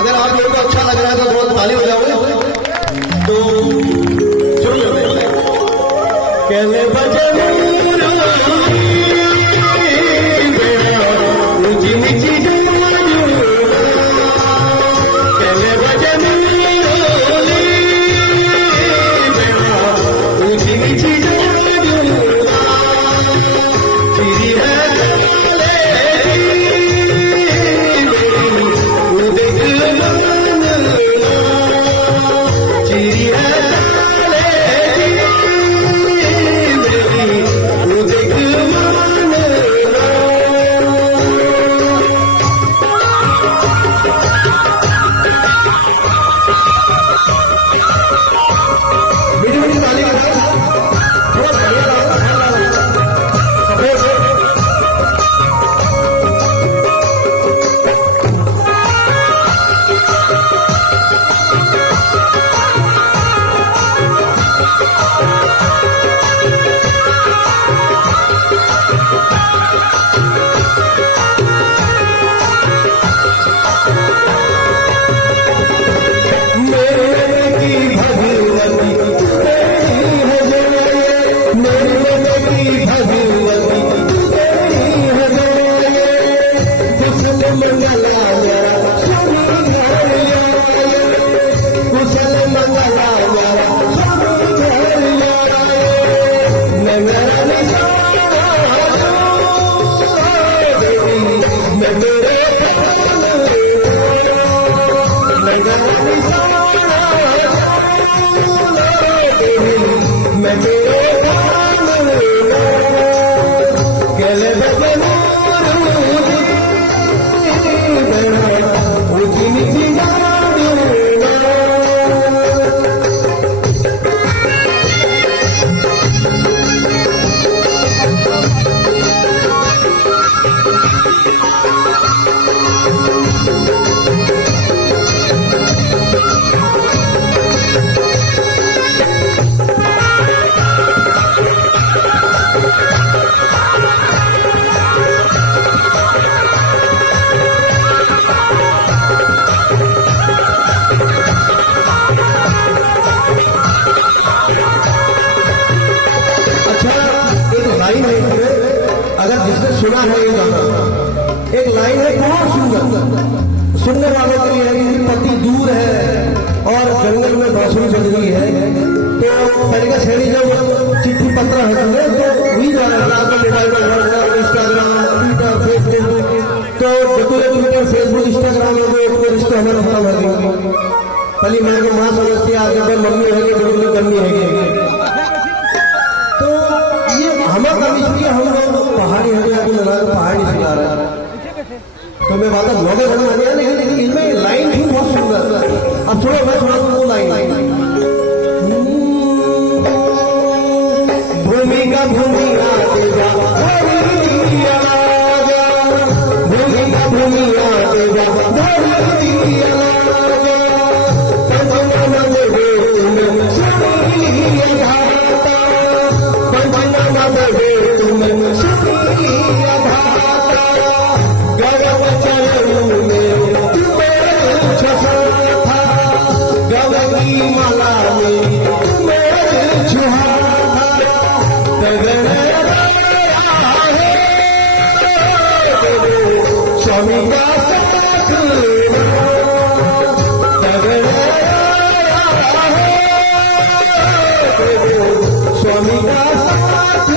अगर आप लोगों को अच्छा लग रहा है तो थोड़ा ताली बजाओगे तो शुरू करते हैं। कहले भजन ऊंची नीची कहले भजन ऊंची नीची चिरी है सुना है ये गाना। एक लाइन है बहुत सुंदर, सुनने वालों के लिए है कि पति दूर है और जंगल में बांसुरी बज रही है। तो पहले श्रेणी जब चिट्ठी पत्र है तो वही जा रहा है मोबाइल में व्हाट्सएप इंस्टाग्राम ट्विटर फेसबुक। तो जो ट्विटर फेसबुक इंस्टाग्राम है वो रिश्ते हमें खत्म है गई। पहले मेरे को माँ समझती आगे मम्मी है बिल्कुल करनी है। तो ये हमें कभी इसलिए हम लोग पहाड़ी हमें अभी लगा तो पहाड़ नहीं सिखा रहा है। तो मैं बात ब्लॉगर समझ आ गया लेकिन इनमें लाइन थी बहुत सुंदर। अब छोड़ो मैं थोड़ा वो लाइन भूमि का भूमि आते जा भूमि का भूमि आते जा स्वामी का साथ स्वामी का साथ